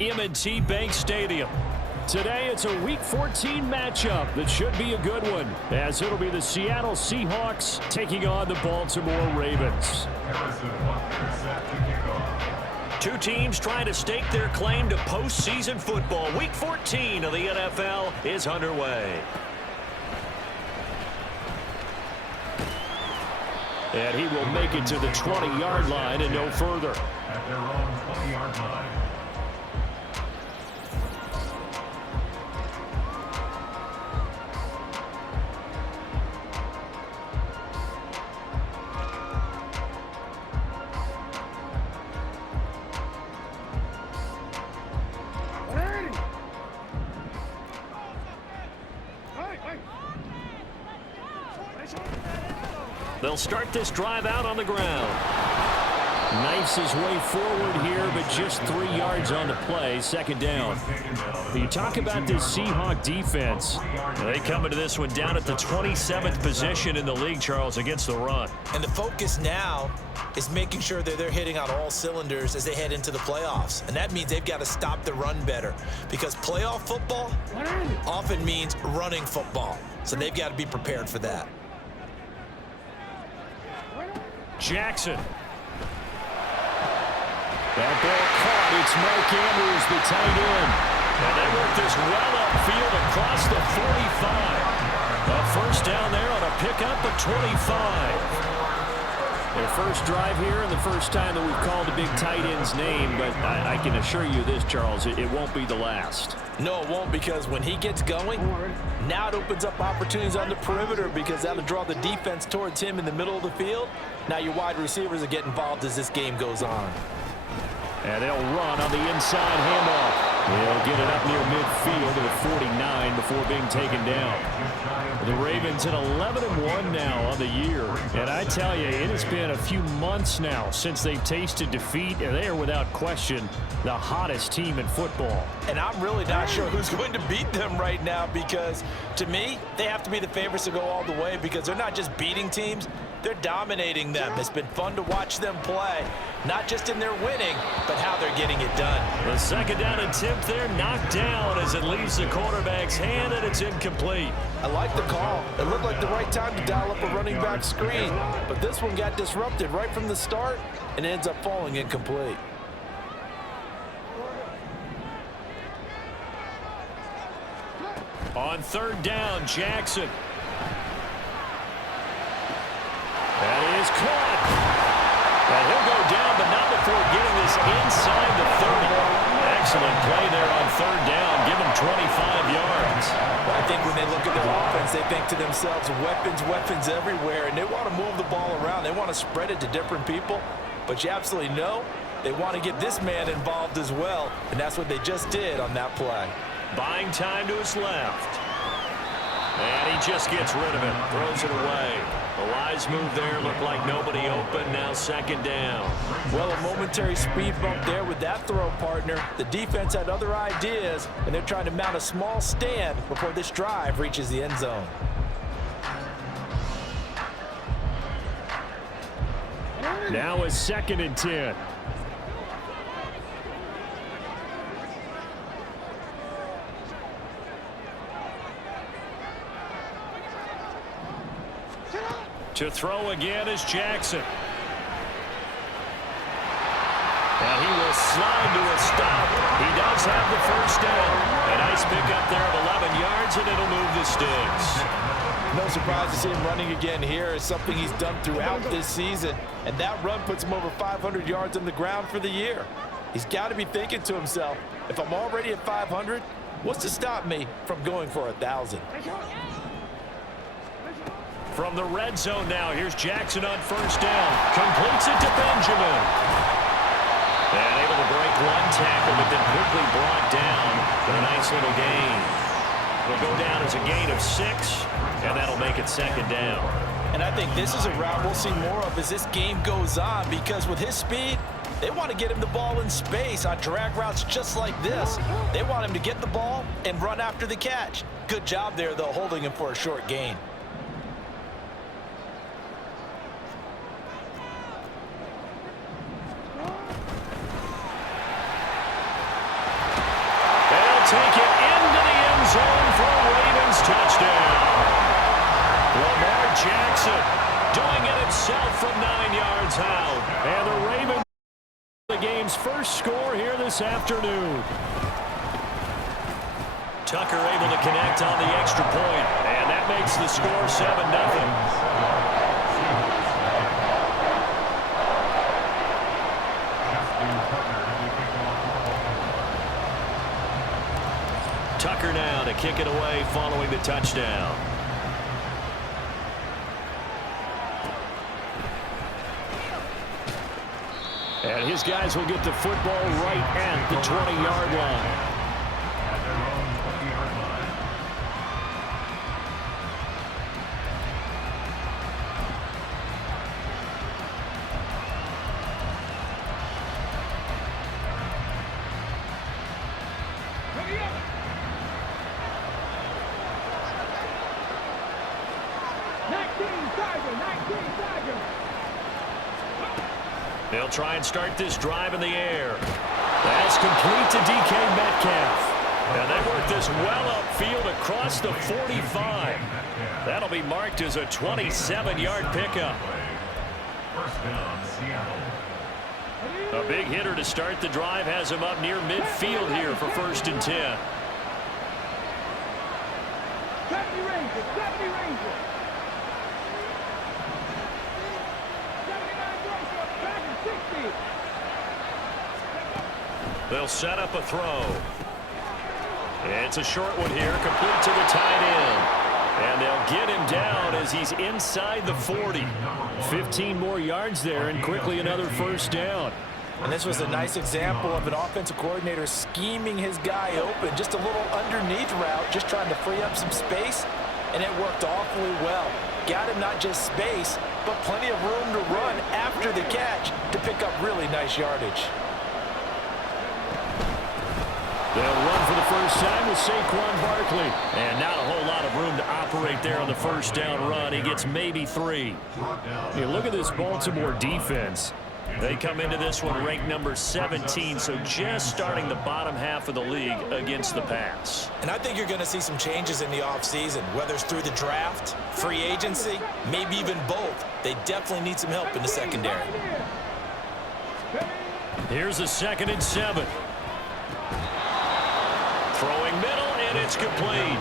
M&T Bank Stadium. Today, it's a Week 14 matchup that should be a good one, as it'll be the Seattle Seahawks taking on the Baltimore Ravens. Two teams trying to stake their claim to postseason football. Week 14 of the NFL is underway. And he will make it to the 20-yard line and no further. At their own 20-yard line. They'll start this drive out on the ground. Knifes his way forward here, but just 3 yards on the play, second down. You talk about this Seahawk defense. They come into this one down at the 27th position in the league, Charles, against the run. And the focus now is making sure that they're hitting on all cylinders as they head into the playoffs. And that means they've got to stop the run better, because playoff football often means running football. So they've got to be prepared for that. Jackson. That ball caught. It's Mark Andrews, the tight end. And they work this well upfield across the 45. A first down there on a pickup of 25. Their first drive here and the first time that we've called a big tight end's name, but I can assure you this, Charles, it won't be the last. No, it won't, because when he gets going, now it opens up opportunities on the perimeter, because that'll draw the defense towards him in the middle of the field. Now your wide receivers will get involved as this game goes on. And they'll run on the inside handoff. They'll get it up near midfield to the 49 before being taken down. The Ravens at 11-1 now on the year. And I tell you, it has been a few months now since they've tasted defeat, and they are without question the hottest team in football. And I'm really not sure who's going to beat them right now, because to me, they have to be the favorites to go all the way, because they're not just beating teams, they're dominating them. It's been fun to watch them play, not just in their winning, but how they're getting it done. The second down attempt there knocked down as it leaves the quarterback's hand, and it's incomplete. I like the call. It looked like the right time to dial up a running back screen, but this one got disrupted right from the start and ends up falling incomplete. On third down, Jackson. That is caught. And he'll go down, but not before getting this inside the 30. Excellent play there on third down. Give him 25 yards. Well, I think when they look at their offense, they think to themselves, weapons everywhere, and they want to move the ball around. They want to spread it to different people, but you absolutely know they want to get this man involved as well, and that's what they just did on that play. Buying time to his left. And he just gets rid of it, throws it away. The wise move there, looked like nobody open, now second down. Well, a momentary speed bump there with that throw, partner. The defense had other ideas, and they're trying to mount a small stand before this drive reaches the end zone. Now a 2nd and 10. To throw again is Jackson. And he will slide to a stop. He does have the first down. A nice pickup there of 11 yards, and it'll move the sticks. No surprise to see him running again here. It's something he's done throughout this season. And that run puts him over 500 yards on the ground for the year. He's got to be thinking to himself, if I'm already at 500, what's to stop me from going for 1,000? From the red zone now, here's Jackson on first down. Completes it to Benjamin. And able to break one tackle, but then quickly brought down for a nice little gain. It'll go down as a gain of 6, and that'll make it second down. And I think this is a route we'll see more of as this game goes on, because with his speed, they want to get him the ball in space on drag routes just like this. They want him to get the ball and run after the catch. Good job there, though, holding him for a short gain. take it into the end zone for a Ravens touchdown. Lamar Jackson doing it himself from 9 yards out. And the Ravens the game's first score here this afternoon. Tucker able to connect on the extra point, and that makes the score 7-0. Tucker now to kick it away following the touchdown. And his guys will get the football right at the 20-yard line. At their own 20-yard line. They'll try and start this drive in the air. That's complete to DK Metcalf. And they work this well upfield across the 45. That'll be marked as a 27-yard pickup. First down, Seattle. A big hitter to start the drive has him up near midfield here for 1st and 10. 70 Rangers, 70 Rangers. 79 Joseph, back in 60. They'll set up a throw. It's a short one here, complete to the tight end. And they'll get him down as he's inside the 40. 15 more yards there, and quickly another first down. And this was a nice example of an offensive coordinator scheming his guy open. Just a little underneath route, just trying to free up some space, and it worked awfully well. Got him not just space, but plenty of room to run after the catch to pick up really nice yardage. They'll run for the first time with Saquon Barkley. And not a whole lot of room to operate there on the first down run. He gets maybe 3. Hey, look at this Baltimore defense. They come into this one ranked number 17, so just starting the bottom half of the league against the pass. And I think you're going to see some changes in the offseason, whether it's through the draft, free agency, maybe even both. They definitely need some help in the secondary. Here's a 2nd and 7. Throwing middle, and it's complete.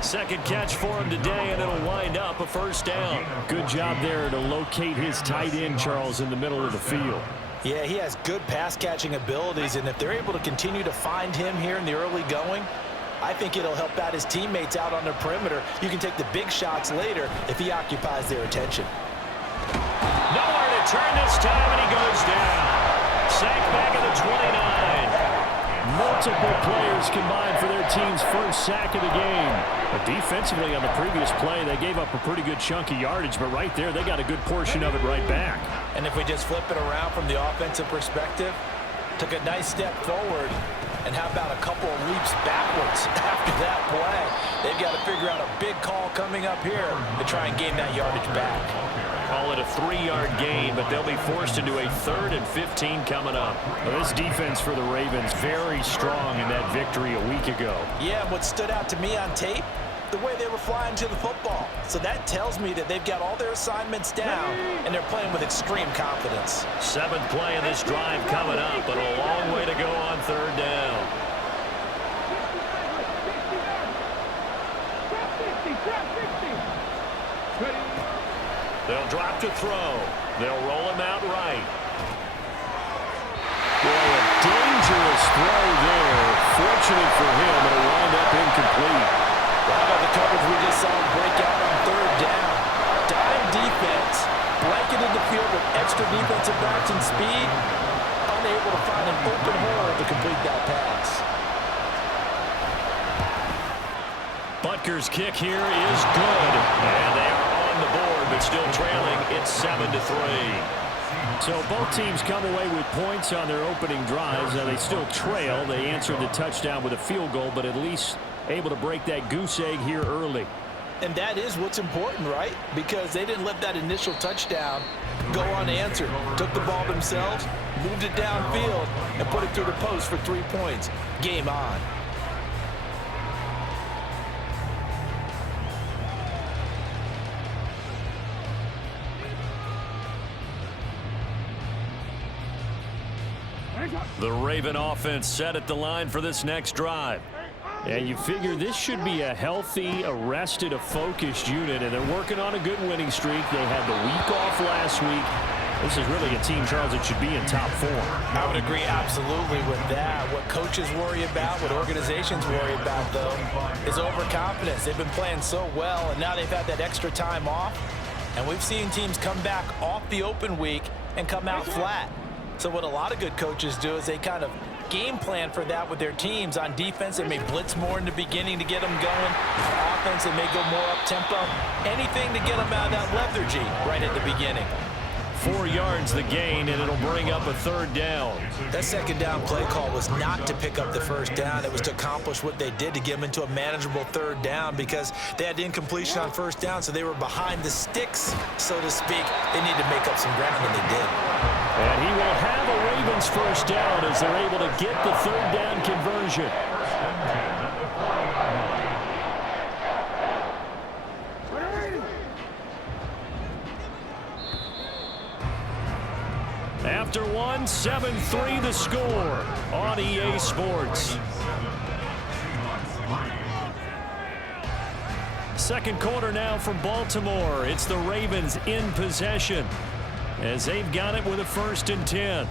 Second catch for him today, and it'll wind up a first down. Good job there to locate his tight end, Charles, in the middle of the field. Yeah, he has good pass-catching abilities, and if they're able to continue to find him here in the early going, I think it'll help out his teammates out on the perimeter. You can take the big shots later if he occupies their attention. Nowhere to turn this time, and he goes down. Sacked back at the 29. Multiple players combined for their team's first sack of the game. But defensively on the previous play, they gave up a pretty good chunk of yardage, but right there, they got a good portion of it right back. And if we just flip it around from the offensive perspective, took a nice step forward, and how about a couple of leaps backwards after that play? They've got to figure out a big call coming up here to try and gain that yardage back. Call it a 3-yard gain, but they'll be forced into a 3rd and 15 coming up. Well, this defense for the Ravens very strong in that victory a week ago. Yeah, what stood out to me on tape, the way they were flying to the football. So that tells me that they've got all their assignments down, and they're playing with extreme confidence. 7th play in this drive coming up, but a long way to go on 3rd down. They'll drop to throw. They'll roll him out right. Boy, a dangerous throw there. Fortunate for him, it'll wind up incomplete. How about the coverage we just saw him break out on 3rd down? Dime defense, blanketed the field with extra defensive backs and speed, unable to find an open hole to complete that pass. Butker's kick here is good, and they are on the board, but still trailing. It's 7-3. So both teams come away with points on their opening drives. Now they still trail. They answered the touchdown with a field goal, but at least able to break that goose egg here early. And that is what's important, right? Because they didn't let that initial touchdown go unanswered. Took the ball themselves, moved it downfield, and put it through the post for 3 points. Game on. The Raven offense set at the line for this next drive. And you figure this should be a healthy, a rested, a focused unit, and they're working on a good winning streak. They had the week off last week. This is really a team, Charles, that should be in top form. I would agree absolutely with that. What coaches worry about, what organizations worry about, though, is overconfidence. They've been playing so well, and now they've had that extra time off. And we've seen teams come back off the open week and come out flat. So what a lot of good coaches do is they kind of game plan for that with their teams. On defense, they may blitz more in the beginning to get them going. Offense, they may go more up-tempo. Anything to get them out of that lethargy right at the beginning. 4 yards the gain, and it'll bring up a 3rd down. That 2nd down play call was not to pick up the 1st down. It was to accomplish what they did to get them into a manageable 3rd down because they had incompletion on 1st down, so they were behind the sticks, so to speak. They needed to make up some ground, and they did. And he will have a Ravens 1st down as they're able to get the 3rd down conversion. After 1, 7-3 the score on EA Sports. 2nd quarter now from Baltimore. It's the Ravens in possession as they've got it with a 1st and 10.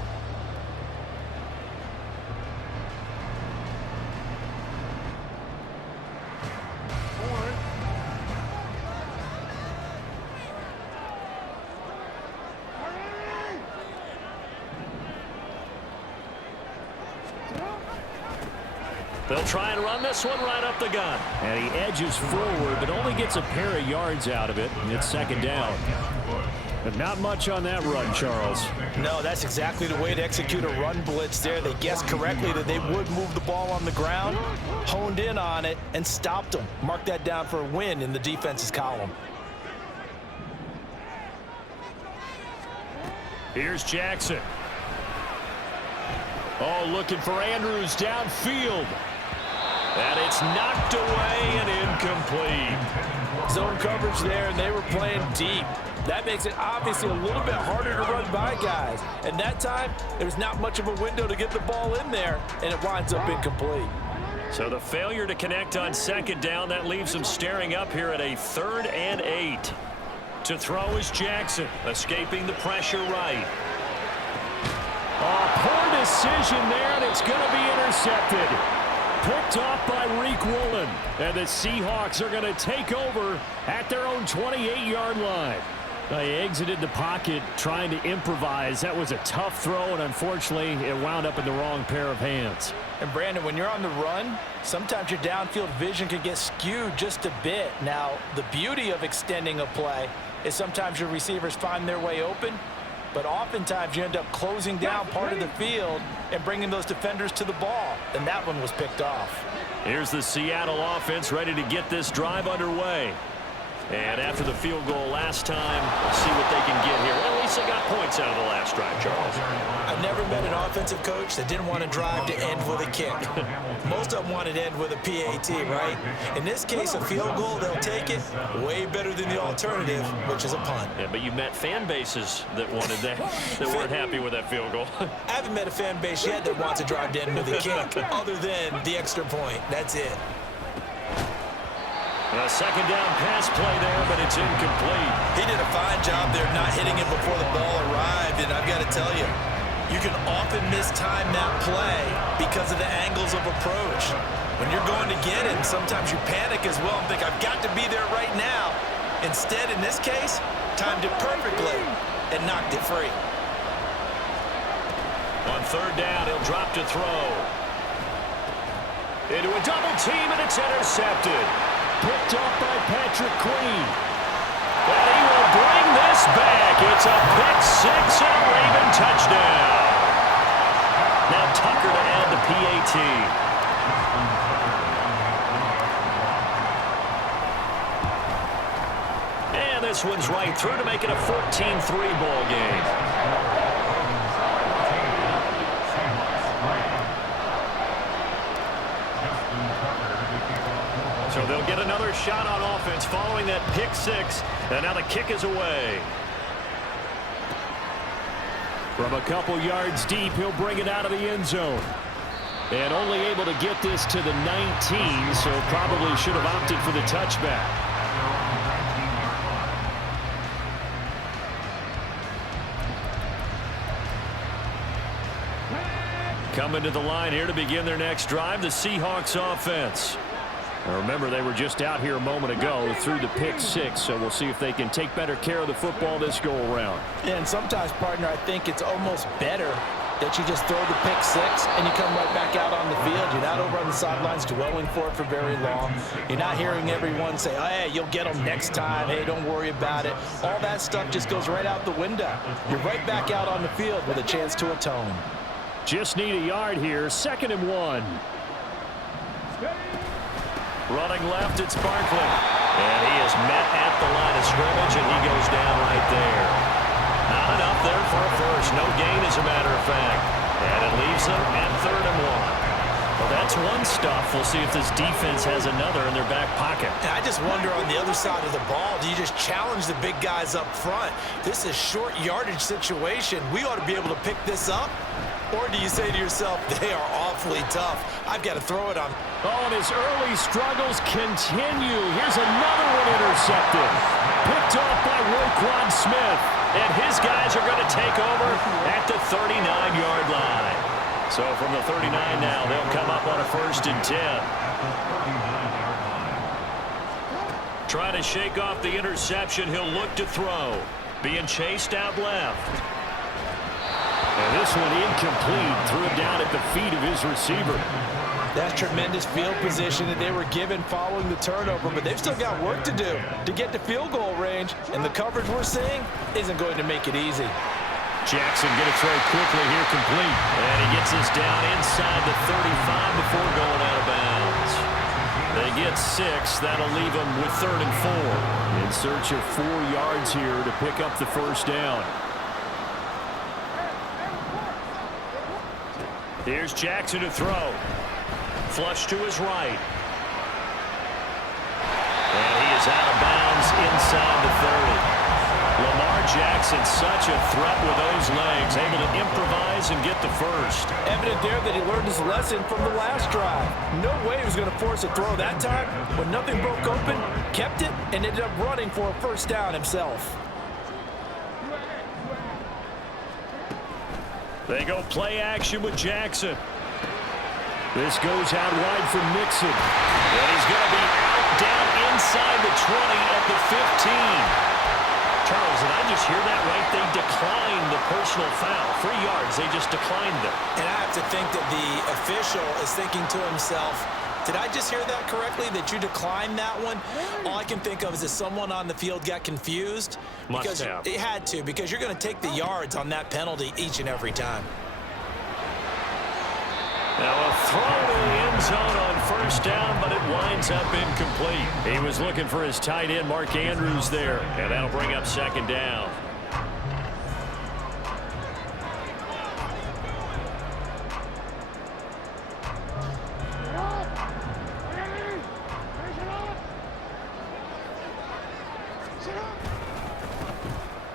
They'll try and run this one right up the gun. And he edges forward, but only gets a pair of yards out of it. And it's 2nd down. But not much on that run, Charles. No, that's exactly the way to execute a run blitz there. They guessed correctly that they would move the ball on the ground, honed in on it, and stopped them. Mark that down for a win in the defense's column. Here's Jackson. Oh, looking for Andrews downfield. And it's knocked away and incomplete. Zone coverage there, and they were playing deep. That makes it obviously a little bit harder to run by guys. And that time, there's not much of a window to get the ball in there, and it winds up incomplete. So the failure to connect on 2nd down, that leaves them staring up here at a 3rd and 8. To throw is Jackson, escaping the pressure right. Oh, poor decision there, and it's going to be intercepted. Picked off by Reek Woolen. And the Seahawks are going to take over at their own 28-yard line. They exited the pocket trying to improvise. That was a tough throw, and unfortunately, it wound up in the wrong pair of hands. And, Brandon, when you're on the run, sometimes your downfield vision can get skewed just a bit. Now, the beauty of extending a play is sometimes your receivers find their way open, but oftentimes you end up closing down part of the field and bringing those defenders to the ball, and that one was picked off. Here's the Seattle offense ready to get this drive underway. And after the field goal last time, we'll see what they can get here. Well, at least they got points out of the last drive, Charles. I've never met an offensive coach that didn't want to drive to end with a kick. Most of them wanted to end with a PAT, right? In this case, a field goal, they'll take it. Way better than the alternative, which is a punt. Yeah, but you met fan bases that wanted that, that weren't happy with that field goal. I haven't met a fan base yet that wants to drive to end with a kick, other than the extra point. That's it. A 2nd down pass play there, but it's incomplete. He did a fine job there not hitting it before the ball arrived, and I've got to tell you, you can often mistime that play because of the angles of approach. When you're going to get him, sometimes you panic as well and think, I've got to be there right now. Instead, in this case, timed it perfectly and knocked it free. On 3rd down, he'll drop to throw. Into a double team, and it's intercepted. Picked off by Patrick Queen. And he will bring this back. It's a pick 6 and a Raven touchdown. Now Tucker to add the PAT. And this one's right through to make it a 14-3 ball game. So they'll get another shot on offense following that pick 6. And now the kick is away. From a couple yards deep, he'll bring it out of the end zone. And only able to get this to the 19, so probably should have opted for the touchback. Coming to the line here to begin their next drive, the Seahawks offense. Now remember, they were just out here a moment ago through the pick 6, so we'll see if they can take better care of the football this go-around. And sometimes, partner, I think it's almost better that you just throw the pick 6 and you come right back out on the field. You're not over on the sidelines dwelling for it for very long. You're not hearing everyone say, oh, hey, you'll get them next time. Hey, don't worry about it. All that stuff just goes right out the window. You're right back out on the field with a chance to atone. Just need a yard here. 2nd and 1. Running left, it's Barkley. And he is met at the line of scrimmage, and he goes down right there. Not enough there for a first. No gain, as a matter of fact. And it leaves them at 3rd and 1. Well, that's one stuff. We'll see if this defense has another in their back pocket. And I just wonder on the other side of the ball, do you just challenge the big guys up front? This is short yardage situation. We ought to be able to pick this up. Or do you say to yourself, they are awfully tough. I've got to throw it on. Oh, and his early struggles continue. Here's another one intercepted. Picked off by Roquan Smith. And his guys are going to take over at the 39-yard line. So from the 39 now, they'll come up on a 1st and 10. Trying to shake off the interception. He'll look to throw. Being chased out left. And this one incomplete. Threw it down at the feet of his receiver. That's tremendous field position that they were given following the turnover, but they've still got work to do to get to field goal range, and the coverage we're seeing isn't going to make it easy. Jackson going to throw quickly here, complete. And he gets this down inside the 35 before going out of bounds. They get 6. That'll leave them with 3rd and 4. In search of 4 yards here to pick up the first down. Here's Jackson to throw. Flush to his right. And he is out of bounds inside the 30. Lamar Jackson, such a threat with those legs, able to improvise and get the first. Evident there that he learned his lesson from the last drive. No way he was going to force a throw that time. When nothing broke open, kept it, and ended up running for a first down himself. They go play action with Jackson. This goes out wide for Mixon. And he's going to be out down inside the 20 at the 15. Charles, did I just hear that right? They declined the personal foul. 3 yards, they just declined them. And I have to think that the official is thinking to himself, did I just hear that correctly, that you declined that one? All I can think of is that someone on the field got confused. Must have. It had to, because you're going to take the yards on that penalty each and every time. Now a throw to the end zone on 1st down, but it winds up incomplete. He was looking for his tight end, Mark Andrews, there. And that'll bring up 2nd down.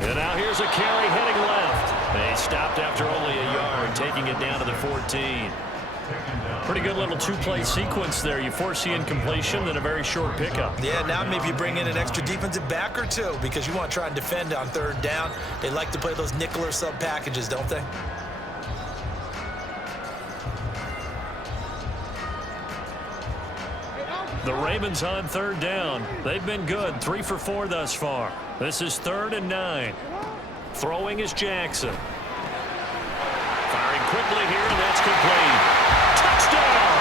And now here's a carry heading left. They stopped after only a yard, taking it down to the 14. Pretty good little 2-play sequence there. You force the incompletion, then a very short pickup. Yeah, now maybe you bring in an extra defensive back or 2 because you want to try and defend on 3rd down. They like to play those nickel or sub packages, don't they? The Ravens on 3rd down. They've been good. 3 for 4 thus far. This is 3rd and 9. Throwing is Jackson. Firing quickly here, and that's complete. Touchdown!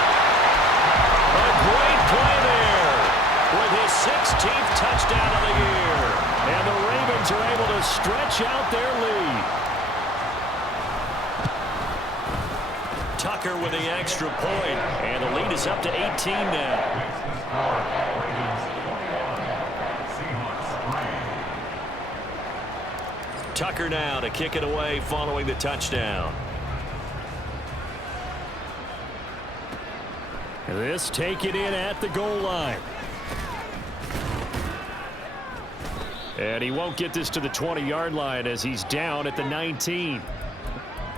A great play there with his 16th touchdown of the year. And the Ravens are able to stretch out their lead. Tucker with the extra point, and the lead is up to 18 now. Tucker now to kick it away following the touchdown. This take it in at the goal line. And he won't get this to the 20-yard line as he's down at the 19.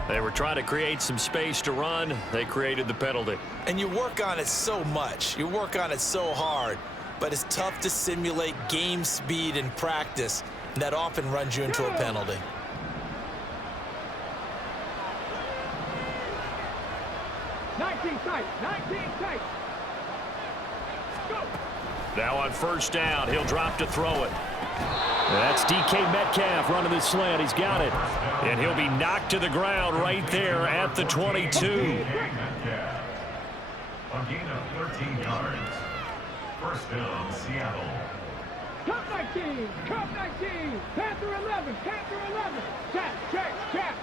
They were trying to create some space to run. They created the penalty. And you work on it so much. You work on it so hard. But it's tough to simulate game speed in practice. And that often runs you into a penalty. Nineteen tight. 19 tight. Go. Now on first down, he'll drop to throw it. That's DK Metcalf running the slant. He's got it. And he'll be knocked to the ground right there at the 22. Metcalf. A gain of 13 yards. First down, Seattle. Cup 19. Cup 19. Panther 11. Panther 11. Check. Back.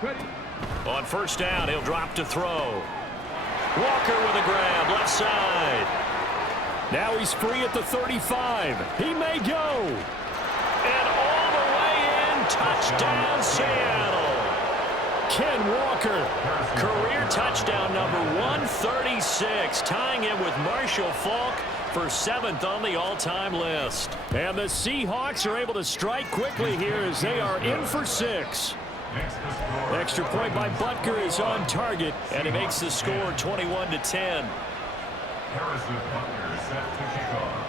Ready. On first down, he'll drop to throw. Walker with a grab, left side. Now he's free at the 35. He may go. And all the way in, touchdown Seattle. Ken Walker, career touchdown number 136, tying it with Marshall Faulk for 7th on the all-time list. And the Seahawks are able to strike quickly here as they are in for 6. Extra point by Butker is on target, and it makes the score 21-10. Harrison Butker set to kick off.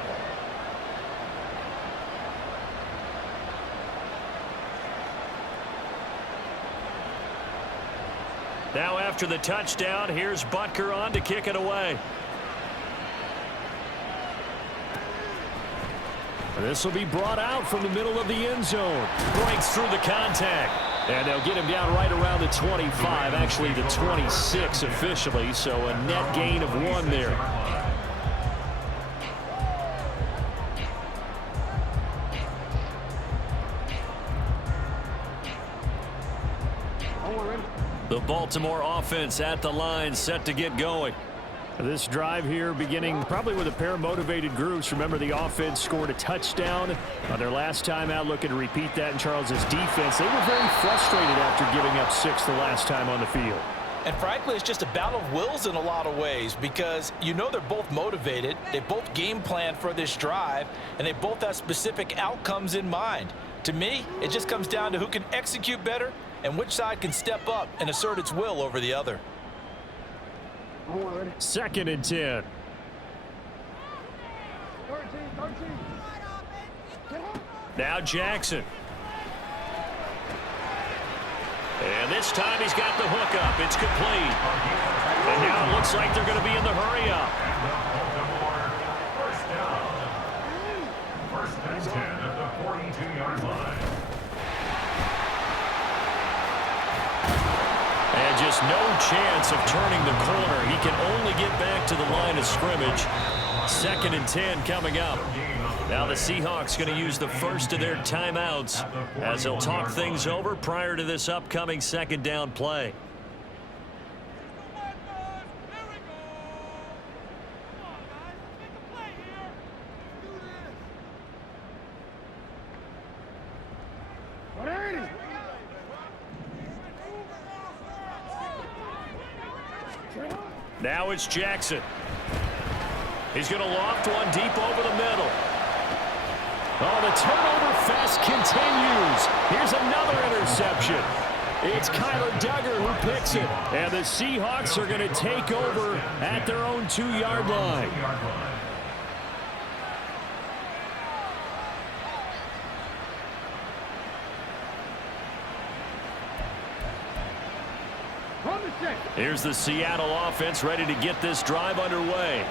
Now after the touchdown, here's Butker on to kick it away. This will be brought out from the middle of the end zone. Breaks through the contact. And they'll get him down right around the 25, actually the 26 officially, so a net gain of 1 there. The Baltimore offense at the line, set to get going. This drive here beginning probably with a pair of motivated groups. Remember, the offense scored a touchdown on their last time out. Looking to repeat that in Charles's defense. They were very frustrated after giving up 6 the last time on the field. And frankly, it's just a battle of wills in a lot of ways because you know they're both motivated. They both game plan for this drive, and they both have specific outcomes in mind. To me, it just comes down to who can execute better and which side can step up and assert its will over the other. 2nd and 10. 13. Now Jackson. And this time he's got the hook up. It's complete. And now it looks like they're going to be in the hurry up. First down. First and 10 at the 42-yard line. And just no chance of turning the corner. He can only get back to the line of scrimmage. 2nd and 10 coming up. Now the Seahawks going to use the first of their timeouts as they'll talk things over prior to this upcoming 2nd down play. Now it's Jackson. He's going to loft one deep over the middle. Oh, the turnover fest continues. Here's another interception. It's Kyler Duggar who picks it. And the Seahawks are going to take over at their own 2-yard line. Here's the Seattle offense ready to get this drive underway.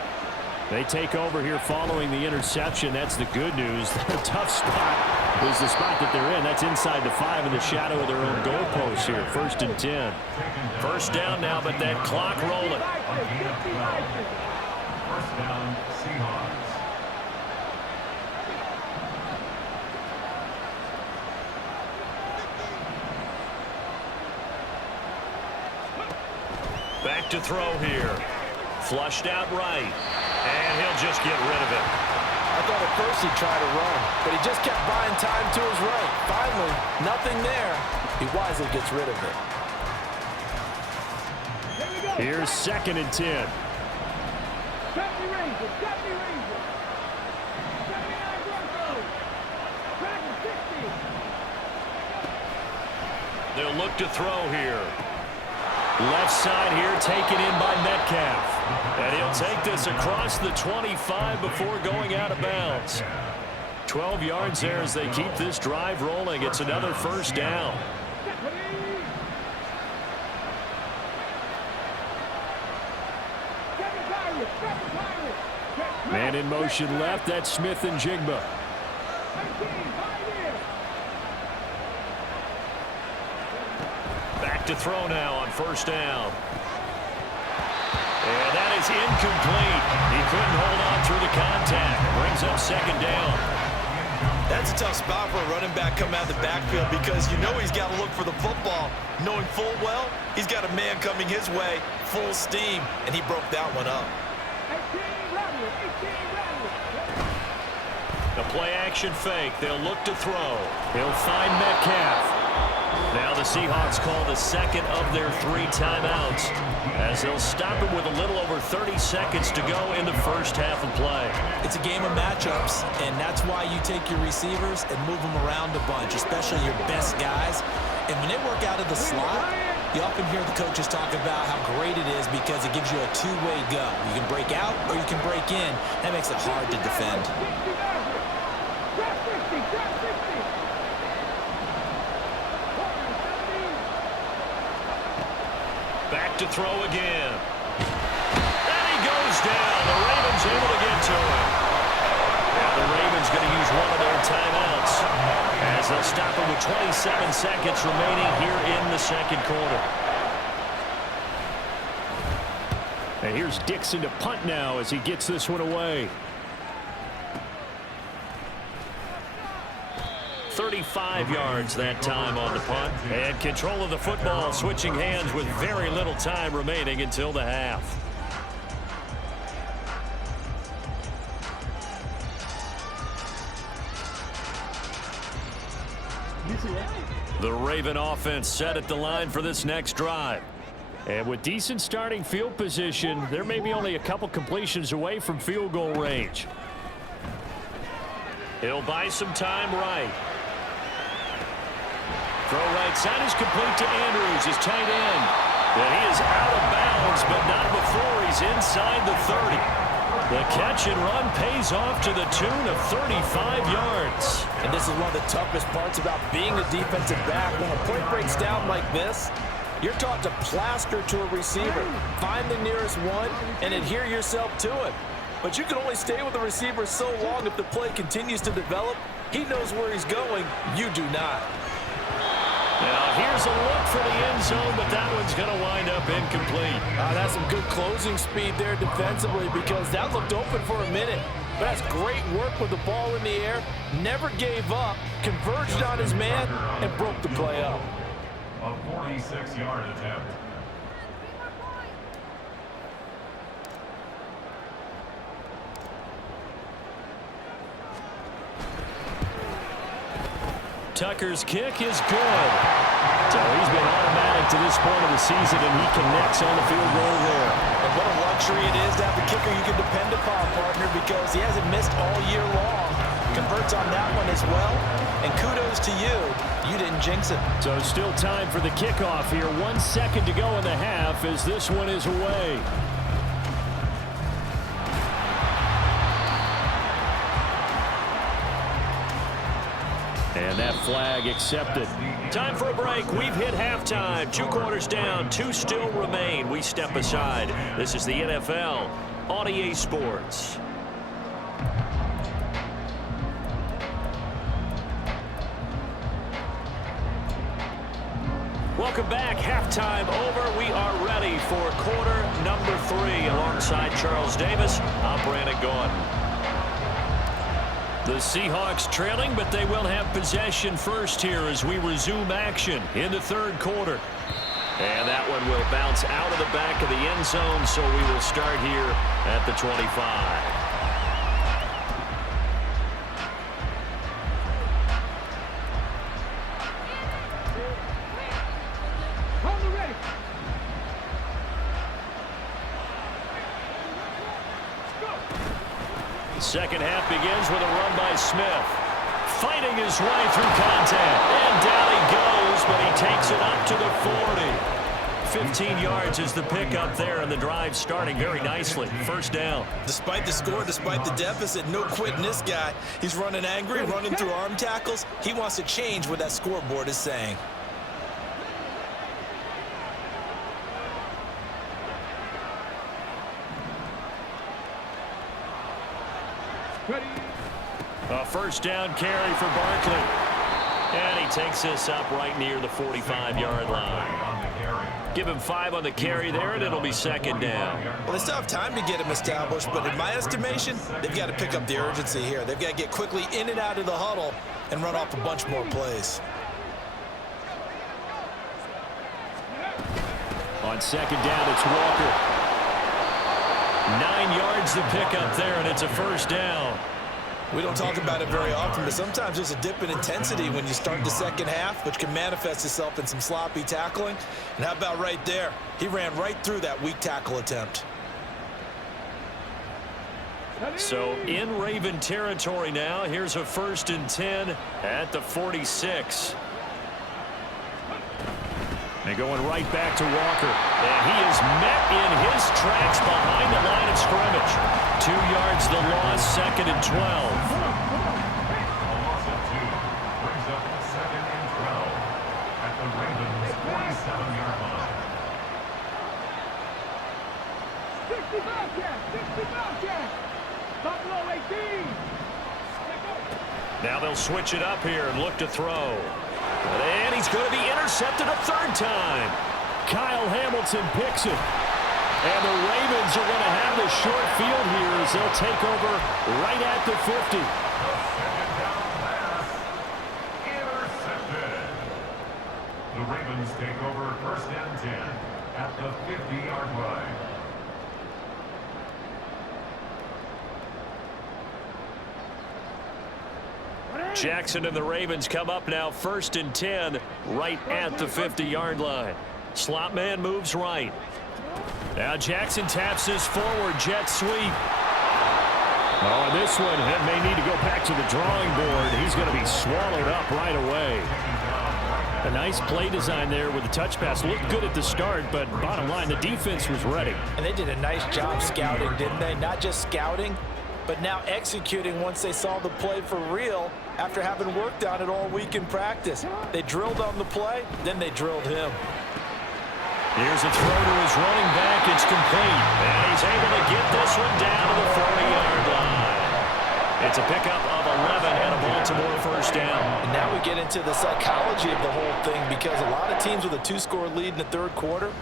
They take over here following the interception. That's the good news. The tough spot is the spot that they're in. That's inside the 5 in the shadow of their own goalpost here. 1st and 10. First down now, but that clock rolling. First down, Seahawks. Back to throw here. Flushed out right. And he'll just get rid of it. I thought at first he'd try to run, but he just kept buying time to his right. Finally, nothing there. He wisely gets rid of it. Here's 2nd and 10. 70 Rangers. 79 Broncos. Back and 60. They'll look to throw here. Left side here taken in by Metcalf. And he'll take this across the 25 before going out of bounds. 12 yards there as they keep this drive rolling. It's another first down. Man in motion left. That's Smith and Jigba. Back to throw now on first down. And that is incomplete. He couldn't hold on through the contact. Brings up second down. That's a tough spot for a running back coming out of the backfield because you know he's got to look for the football, knowing full well he's got a man coming his way, full steam, and he broke that one up. The play-action fake. They'll look to throw. He'll find Metcalf. Now the Seahawks call the second of their 3 timeouts as they'll stop it with a little over 30 seconds to go in the first half of play. It's a game of matchups, and that's why you take your receivers and move them around a bunch, especially your best guys. And when they work out of the slot, you often hear the coaches talk about how great it is because it gives you a two-way go. You can break out or you can break in. That makes it hard to defend. Back to throw again. And he goes down. The Ravens able to get to him. Now the Ravens going to use one of their timeouts as they'll stop it with 27 seconds remaining here in the second quarter. And here's Dixon to punt now as he gets this one away. 35 yards that time on the punt. And control of the football, switching hands with very little time remaining until the half. The Raven offense set at the line for this next drive. And with decent starting field position, there may be only a couple completions away from field goal range. He'll buy some time right. Throw right side is complete to Andrews, his tight end. And he is out of bounds, but not before he's inside the 30. The catch and run pays off to the tune of 35 yards. And this is one of the toughest parts about being a defensive back. When a play breaks down like this, you're taught to plaster to a receiver, find the nearest one, and adhere yourself to it. But you can only stay with the receiver so long if the play continues to develop. He knows where he's going. You do not. Now here's a look for the end zone, but that one's going to wind up incomplete. That's some good closing speed there defensively because that looked open for a minute. But that's great work with the ball in the air. Never gave up, converged on his man, and broke the play up. A 46-yard attempt. Tucker's kick is good. So he's been automatic to this point of the season, and he connects on the field goal there. And what a luxury it is to have a kicker you can depend upon, partner, because he hasn't missed all year long. Converts on that one as well. And kudos to you. You didn't jinx it. So still time for the kickoff here. 1 second to go in the half as this one is away. And that flag accepted. Time for a break. We've hit halftime. 2 quarters down. 2 still remain. We step aside. This is the NFL on EA Sports. Welcome back. Halftime over. We are ready for quarter number 3 alongside Charles Davis. I'm Brandon Gordon. The Seahawks trailing, but they will have possession first here as we resume action in the third quarter. And that one will bounce out of the back of the end zone, so we will start here at the 25. Second half begins with a run by Smith. Fighting his way through contact. And down he goes, but he takes it up to the 40. 15 yards is the pickup there, and the drive starting very nicely. First down. Despite the score, despite the deficit, no quitting this guy. He's running angry, running through arm tackles. He wants to change what that scoreboard is saying. A first down carry for Barkley. And he takes this up right near the 45-yard line. Give him 5 on the carry there, and it'll be second down. Well, they still have time to get him established, but in my estimation, they've got to pick up the urgency here. They've got to get quickly in and out of the huddle and run off a bunch more plays. On second down, it's Walker. 9 yards to pick up there, and it's a first down. We don't talk about it very often, but sometimes there's a dip in intensity when you start the second half, which can manifest itself in some sloppy tackling. And how about right there? He ran right through that weak tackle attempt. So in Raven territory now. Here's a 1st and 10 at the 46. And going right back to Walker. And he is met in his tracks behind the line of scrimmage. 2 yards the loss, 2nd and 12. A loss of 2 brings up 2nd and 12 at the Ravens' 47-yard line. 60 Bobcat, 60 Bobcat. Buffalo 18. Now they'll switch it up here and look to throw. And he's going to be intercepted a 3rd time. Kyle Hamilton picks it. And the Ravens are going to have the short field here as they'll take over right at the 50. The second down pass intercepted. The Ravens take over 1st and 10 at the 50-yard line. Jackson and the Ravens come up now 1st and 10 right at the 50-yard line. Slot man moves right. Now Jackson taps this forward jet sweep. Oh, and this one may need to go back to the drawing board. He's going to be swallowed up right away. A nice play design there with the touch pass. Looked good at the start, but bottom line, the defense was ready. And they did a nice job scouting, didn't they? Not just scouting, but now executing once they saw the play for real after having worked on it all week in practice. They drilled on the play, then they drilled him. Here's a throw to his running back. It's complete. And he's able to get this one down to the 40-yard line. It's a pickup of 11 and a Baltimore first down. And now we get into the psychology of the whole thing, because a lot of teams with a 2-score lead in the 3rd quarter,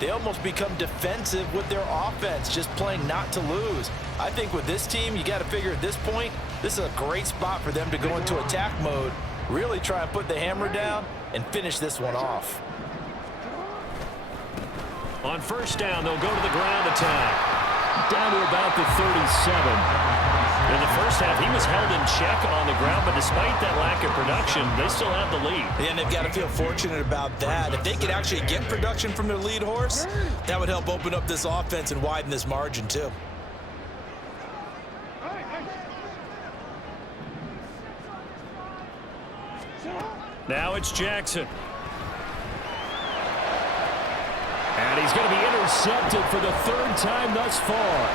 they almost become defensive with their offense, just playing not to lose. I think with this team, you got to figure at this point, this is a great spot for them to go into attack mode, really try and put the hammer down and finish this one off. On first down, they'll go to the ground attack. Down to about the 37. In the first half, he was held in check on the ground, but despite that lack of production, they still have the lead. And they've got to feel fortunate about that. If they could actually get production from their lead horse, that would help open up this offense and widen this margin too. Now it's Jackson. And he's going to be intercepted for the 3rd time thus far.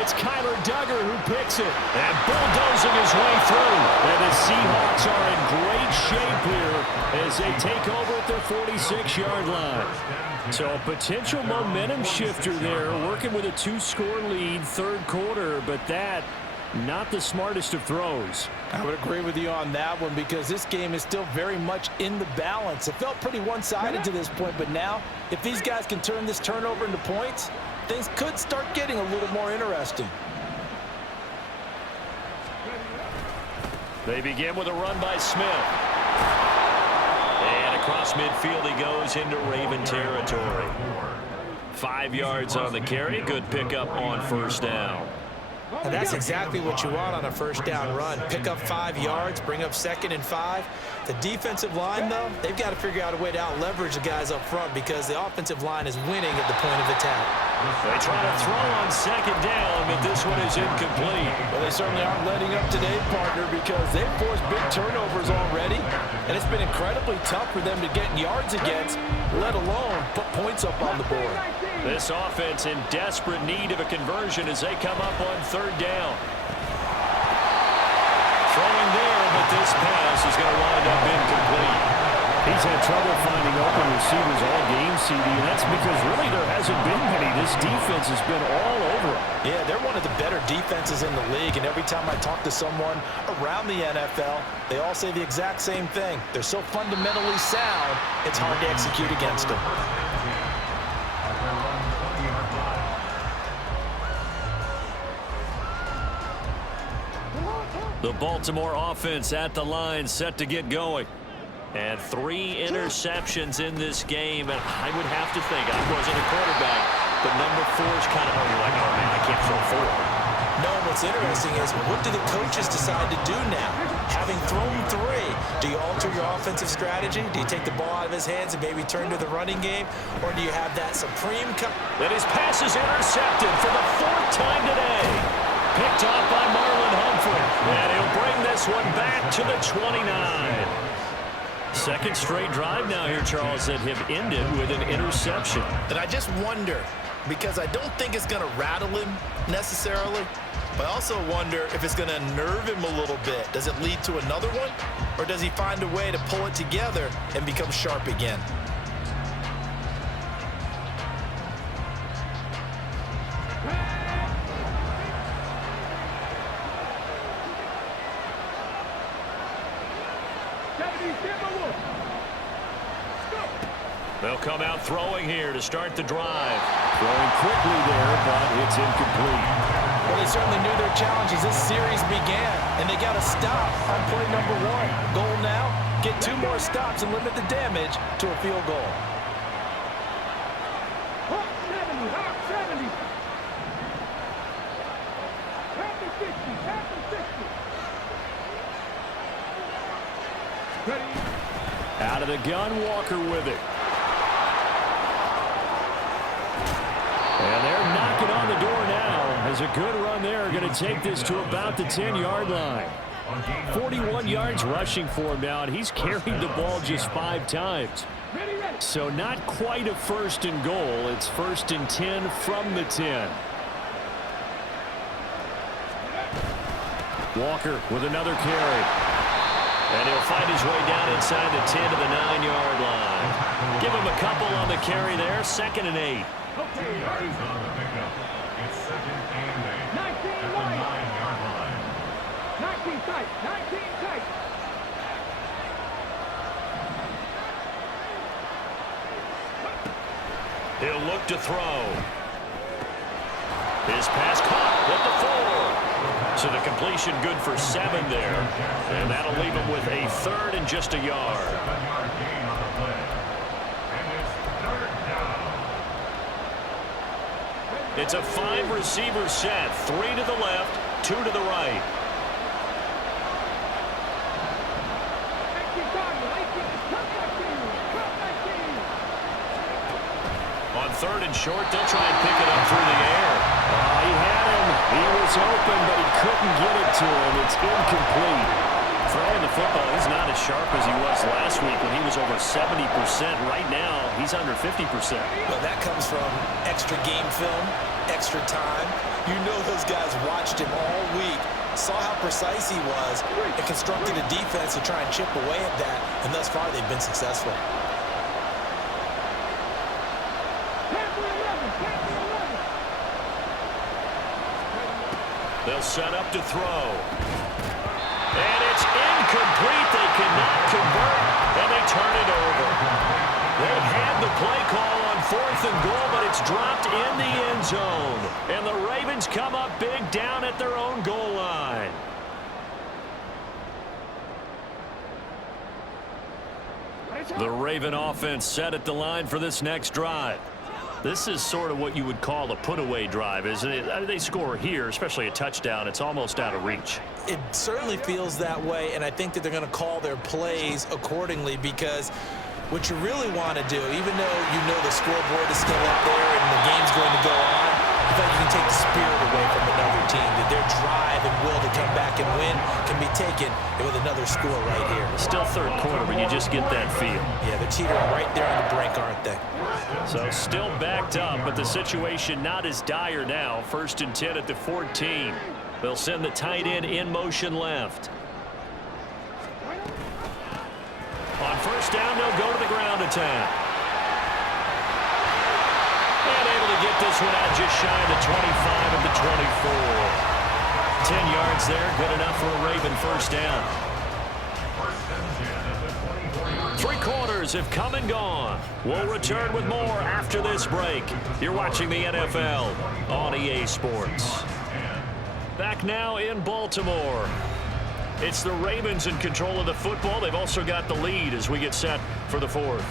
It's Kyler Duggar who picks it. And bulldozing his way through. And the Seahawks are in great shape here as they take over at their 46-yard line. So a potential momentum shifter there, working with a 2-score lead, 3rd quarter, but that not the smartest of throws. I would agree with you on that one, because this game is still very much in the balance. It felt pretty one-sided to this point, but now if these guys can turn this turnover into points, things could start getting a little more interesting. They begin with a run by Smith. And across midfield he goes into Raven territory. 5 yards on the carry. Good pickup on first down. And that's exactly what you want on a first down run. Pick up 5 yards, bring up 2nd and 5. The defensive line, though, they've got to figure out a way to out-leverage the guys up front because the offensive line is winning at the point of attack. They try to throw on 2nd down, but this one is incomplete. Well, they certainly aren't letting up today, partner, because they've forced big turnovers already, and it's been incredibly tough for them to get yards against, let alone put points up on the board. This offense in desperate need of a conversion as they come up on 3rd down. Throwing there, but this pass is going to wind up incomplete. He's had trouble finding open receivers all game, CD, and that's because really there hasn't been many. This defense has been all over him. Yeah, they're one of the better defenses in the league, and every time I talk to someone around the NFL, they all say the exact same thing. They're so fundamentally sound, it's hard to execute against them. The Baltimore offense at the line, set to get going. And 3 interceptions in this game, and I would have to think, I wasn't a quarterback, but number 4 is kind of, like, oh man, I can't throw 4. No, what's interesting is, what do the coaches decide to do now? Having thrown 3, do you alter your offensive strategy? Do you take the ball out of his hands and maybe turn to the running game? Or do you have that supreme... And his pass is intercepted for the 4th time today. Picked off by Marlon Humphrey. And he'll bring this one back to the 29. 2nd straight drive now here, Charles, that have ended with an interception. And I just wonder, because I don't think it's going to rattle him necessarily, but I also wonder if it's going to nerve him a little bit. Does it lead to another one? Or does he find a way to pull it together and become sharp again? They'll come out throwing here to start the drive. Throwing quickly there, but it's incomplete. Well, they certainly knew their challenges. This series began, and they got to stop on play number 1. Goal now, get 2 more stops and limit the damage to a field goal. Hawk 70, Hawk 70. Panther 60, Panther 60. Ready. Out of the gun, Walker with it. And they're knocking on the door now. As a good run there, going to take this to about the 10-yard line. 41 yards rushing for him now, and he's carried the ball just 5 times. So not quite a 1st and goal. It's 1st and 10 from the 10. Walker with another carry. And he'll find his way down inside the 10 to the 9-yard line. Give him a couple on the carry there. 2nd and 8. Okay, yards on the pickup. It's 2nd and 8 at the 9-yard line. 19 tight, 19 tight. He'll look to throw. His pass caught at the 4. So the completion good for 7 there. And that'll leave him with a 3rd and just a yard. 7-yard gain on the play. And it's 3rd down. It's a 5-receiver set. 3 to the left, 2 to the right. On 3rd and short, they'll try and pick it up through the air. He had him. He was open, but he couldn't get it to him. It's incomplete. Throwing the football, he's not as sharp as he was last week when he was over 70%. Right now, he's under 50%. Well, that comes from extra game film, extra time. You know those guys watched him all week, saw how precise he was, and constructed a defense to try and chip away at that, and thus far they've been successful. They'll set up to throw. And it's incomplete. They cannot convert, and they turn it over. They had the play call on 4th and goal, but it's dropped in the end zone. And the Ravens come up big down at their own goal line. The Raven offense set at the line for this next drive. This is sort of what you would call a put-away drive, isn't it? I mean, they score here, especially a touchdown. It's almost out of reach. It certainly feels that way, and I think that they're going to call their plays accordingly, because what you really want to do, even though you know the scoreboard is still up there and the game's going to go on, I think you can take the spirit away from another team, that their drive and will to come back and win can be taken with another score right here. Still third quarter, but you just get that feel. Yeah, they're teetering right there on the brink, aren't they? So still backed up, but the situation not as dire now. 1st and 10 at the 14. They'll send the tight end in motion left. On 1st down, they'll go to the ground attack. And able to get this one out just shy of the 25 of the 24. 10 yards there, good enough for a Raven 1st down. 3 quarters have come and gone. We'll return with more after this break. You're watching the NFL on EA Sports. Back now in Baltimore. It's the Ravens in control of the football. They've also got the lead as we get set for the 4th.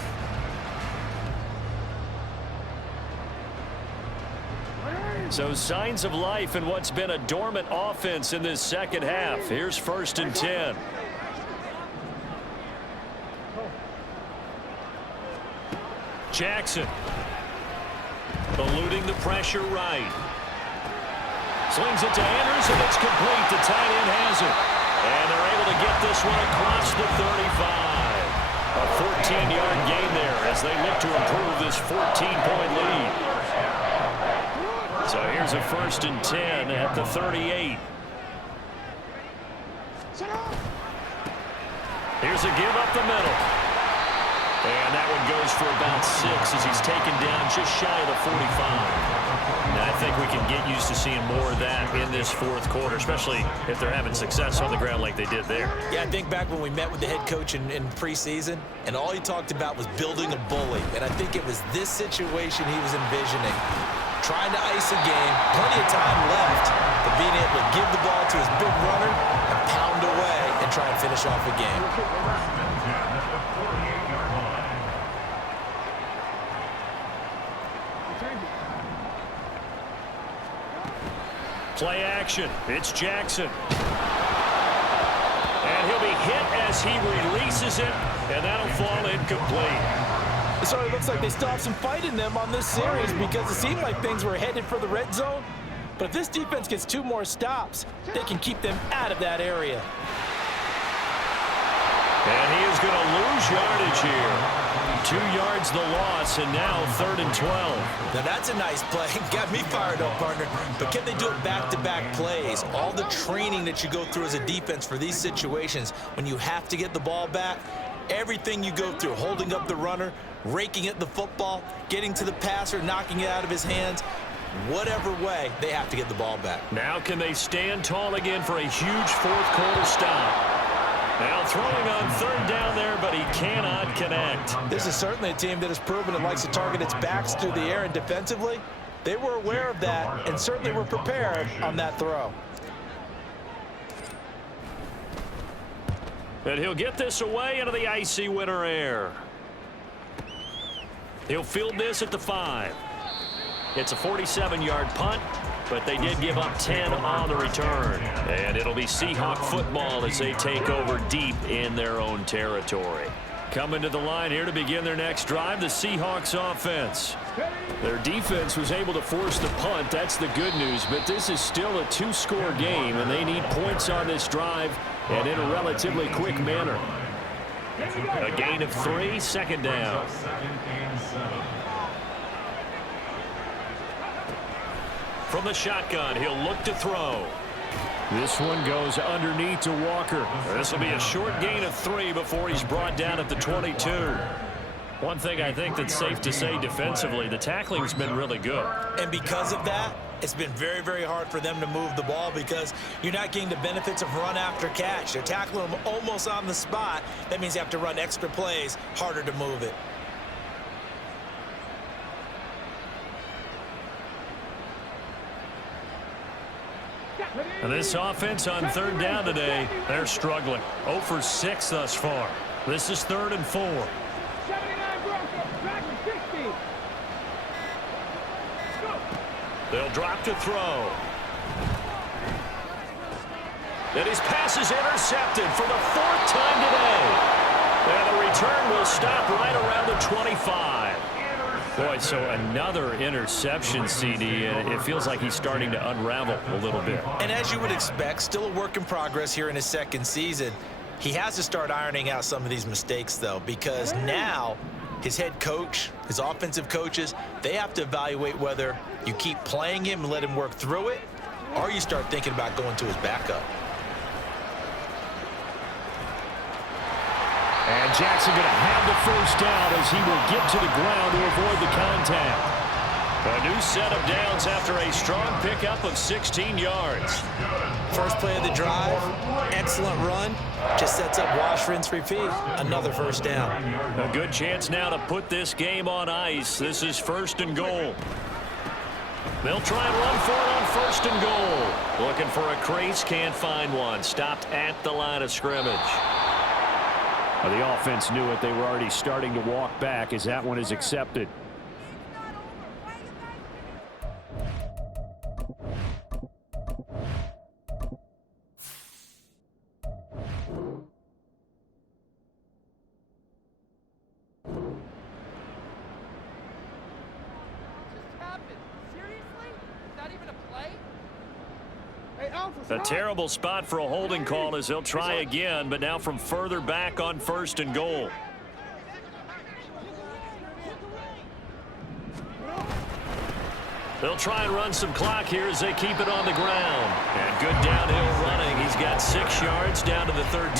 So signs of life in what's been a dormant offense in this second half. Here's 1st and 10. Jackson eluding the pressure right. Slings it to Andrews, and it's complete. The tight end has it. And they're able to get this one across the 35. A 14-yard gain there as they look to improve this 14-point lead. So here's a 1st and 10 at the 38. Here's a give up the middle. And that one goes for about 6 as he's taken down just shy of the 45. Now, I think we can get used to seeing more of that in this 4th quarter, especially if they're having success on the ground like they did there. Yeah, I think back when we met with the head coach in preseason, and all he talked about was building a bully. And I think it was this situation he was envisioning. Trying to ice a game, plenty of time left, but being able to give the ball to his big runner and pound away and try and finish off a game. Play action. It's Jackson. And he'll be hit as he releases it, and that'll fall incomplete. It sort of looks like they still have some fight in them on this series, because it seemed like things were headed for the red zone. But if this defense gets 2 more stops, they can keep them out of that area. And he is going to lose yardage here. 2 yards the loss, and now 3rd and 12. Now that's a nice play. Got me fired up, partner. But can they do it back-to-back plays? All the training that you go through as a defense for these situations, when you have to get the ball back, everything you go through, holding up the runner, raking at the football, getting to the passer, knocking it out of his hands, whatever way, they have to get the ball back. Now can they stand tall again for a huge 4th quarter stop? Now throwing on 3rd down there, but he cannot connect. This is certainly a team that has proven it likes to target its backs through the air, and defensively, they were aware of that and certainly were prepared on that throw. And he'll get this away into the icy winter air. He'll field this at the 5. It's a 47-yard punt, but they did give up 10 on the return. And it'll be Seahawk football as they take over deep in their own territory. Coming to the line here to begin their next drive, the Seahawks offense. Their defense was able to force the punt. That's the good news, but this is still a 2-score game, and they need points on this drive and in a relatively quick manner. A gain of 3, 2nd down. From the shotgun, he'll look to throw. This one goes underneath to Walker. This will be a short gain of 3 before he's brought down at the 22. One thing I think that's safe to say defensively, the tackling's been really good. And because of that, it's been very, very hard for them to move the ball, because you're not getting the benefits of run after catch. They're tackling them almost on the spot. That means you have to run extra plays, harder to move it. And this offense on 3rd down today, they're struggling. 0 for 6 thus far. This is 3rd and 4. 79 Broncos, back to 60. They'll drop to throw. And his pass is intercepted for the 4th time today. And the return will stop right around the 25. Boy, so another interception, CD, and it feels like he's starting to unravel a little bit. And as you would expect, still a work in progress here in his 2nd season. He has to start ironing out some of these mistakes, though, because now his head coach, his offensive coaches, they have to evaluate whether you keep playing him and let him work through it, or you start thinking about going to his backup. And Jackson going to have the 1st down as he will get to the ground to avoid the contact. A new set of downs after a strong pickup of 16 yards. First play of the drive, excellent run. Just sets up wash, rinse, repeat. Another 1st down. A good chance now to put this game on ice. This is 1st and goal. They'll try and run for it on 1st and goal. Looking for a crease, can't find one. Stopped at the line of scrimmage. Well, the offense knew it. They were already starting to walk back as that one is accepted. A terrible spot for a holding call as they'll try again, but now from further back on 1st and goal. They'll try and run some clock here as they keep it on the ground. And good downhill running. He's got 6 yards down to the 13.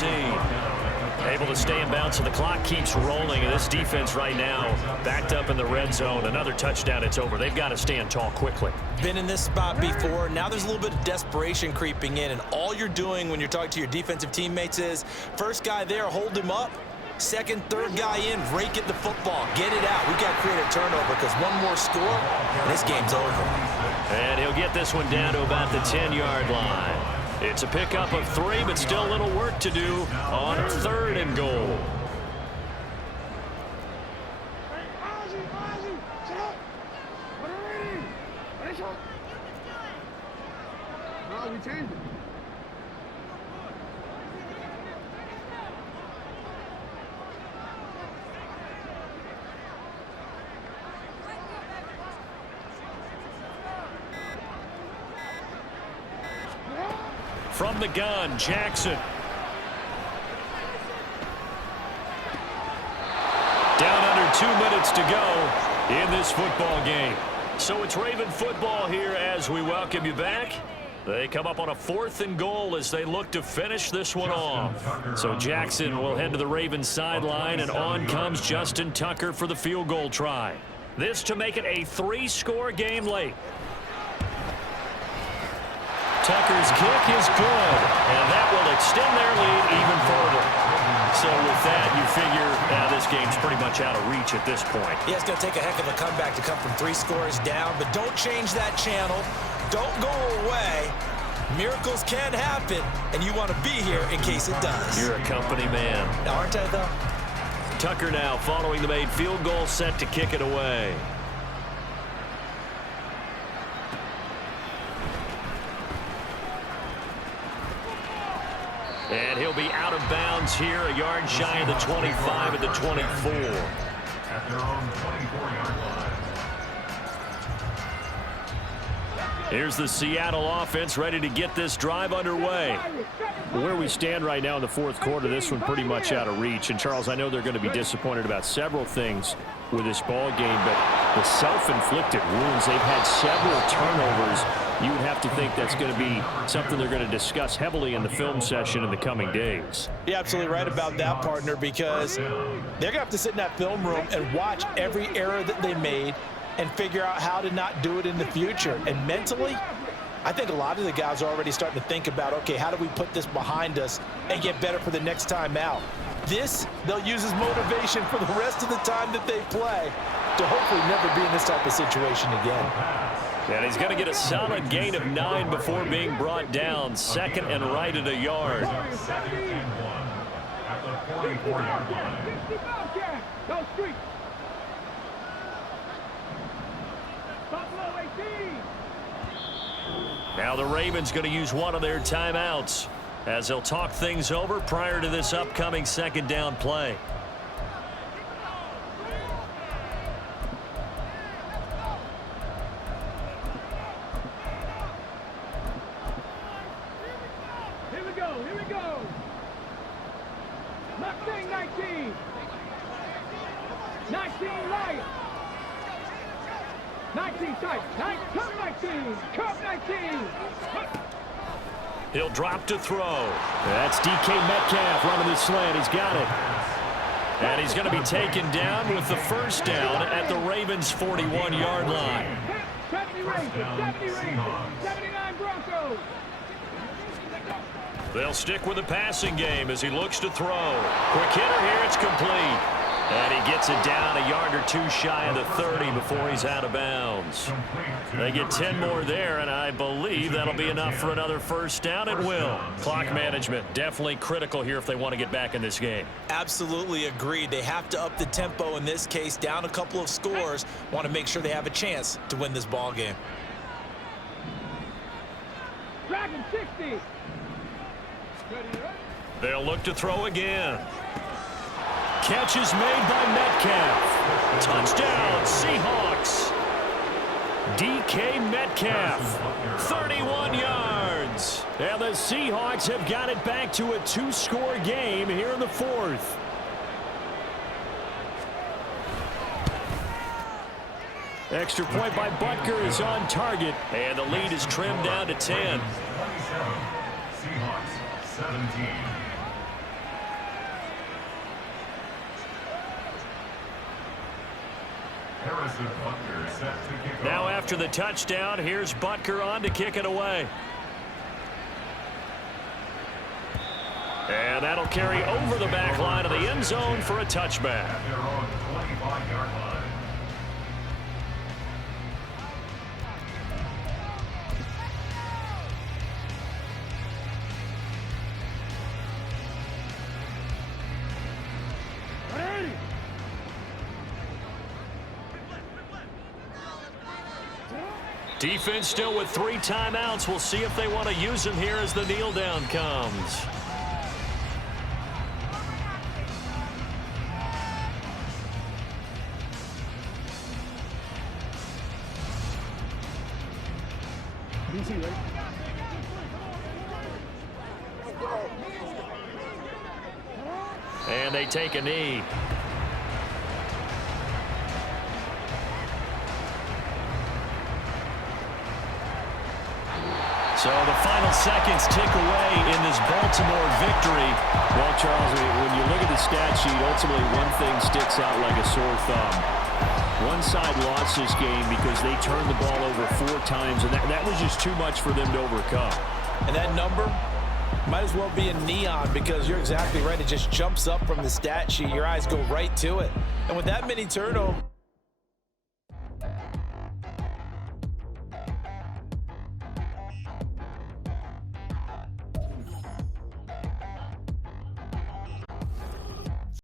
Able to stay in bounds, so the clock keeps rolling. And this defense right now backed up in the red zone. Another touchdown, it's over. They've got to stand tall quickly. Been in this spot before. Now there's a little bit of desperation creeping in, and all you're doing when you're talking to your defensive teammates is first guy there, hold him up. Second, third guy in, rake at the football. Get it out. We've got to create a turnover because one more score, and this game's over. And he'll get this one down to about the 10-yard line. It's a pickup of 3, but still a little work to do on 3rd and goal. No, we changed it. From the gun, Jackson. Down under 2 minutes to go in this football game. So it's Raven football here as we welcome you back. They come up on a 4th and goal as they look to finish this one off. So Jackson will head to the Ravens sideline, and on comes Justin Tucker for the field goal try. This to make it a 3-score game late. Tucker's kick is good, and that will extend their lead even further. So with that, you figure this game's pretty much out of reach at this point. Yeah, it's going to take a heck of a comeback to come from 3 scores down, but don't change that channel. Don't go away. Miracles can happen, and you want to be here in case it does. You're a company man. Aren't I, though? Tucker now following the made field goal, set to kick it away. And he'll be out of bounds here, a yard shy of the 25 at the 24. At their own 24-yard line. Here's the Seattle offense ready to get this drive underway. Where we stand right now in the 4th quarter, this one pretty much out of reach. And, Charles, I know they're going to be disappointed about several things with this ball game, but the self-inflicted wounds, they've had several turnovers. You would have to think that's going to be something they're going to discuss heavily in the film session in the coming days. You're absolutely right about that, partner, because they're going to have to sit in that film room and watch every error that they made and figure out how to not do it in the future. And mentally, I think a lot of the guys are already starting to think about, okay, how do we put this behind us and get better for the next time out? This, they'll use as motivation for the rest of the time that they play to hopefully never be in this type of situation again. And he's going to get a solid gain of 9 before being brought down. 2nd and right at a yard. 2nd and 1 at the 44-yard line. Go street. Buffalo 18. Now the Ravens going to use one of their timeouts as they'll talk things over prior to this upcoming second down play. Here we go. Here we go. Mustang 19. 19 light. 19 tight. Cup 19. Cup 19. He'll drop to throw. That's DK Metcalf running the slant. He's got it. And he's going to be taken down with the first down at the Ravens' 41-yard line. 70 Ravens. 70 Ravens. 79 Broncos. They'll stick with the passing game as he looks to throw. Quick hitter here. It's complete. And he gets it down a yard or two shy of the 30 before he's out of bounds. They get 10 more there, and I believe that'll be enough for another first down. It will. Clock management definitely critical here if they want to get back in this game. Absolutely agreed. They have to up the tempo in this case, down a couple of scores. Want to make sure they have a chance to win this ball game. Dragon 60. They'll look to throw again. Catch is made by Metcalf. Touchdown, Seahawks. DK Metcalf, 31 yards. And the Seahawks have got it back to a two-score game here in the fourth. Extra point by Butker is on target, and the lead is trimmed down to 10. 27. Seahawks 17. Harrison Butker set to kick Now off. after the touchdown, here's Butker on to kick it away. And that'll carry over the back line of the end zone for a touchback. At their own 25-yard line. Defense still with 3 timeouts. We'll see if they want to use them here as the kneel down comes. And they take a knee. So the final seconds tick away in this Baltimore victory. Well, Charles, when you look at the stat sheet, ultimately one thing sticks out like a sore thumb. One side lost this game because they turned the ball over 4 times, and that was just too much for them to overcome. And that number might as well be in neon because you're exactly right. It just jumps up from the stat sheet. Your eyes go right to it. And with that many turnovers,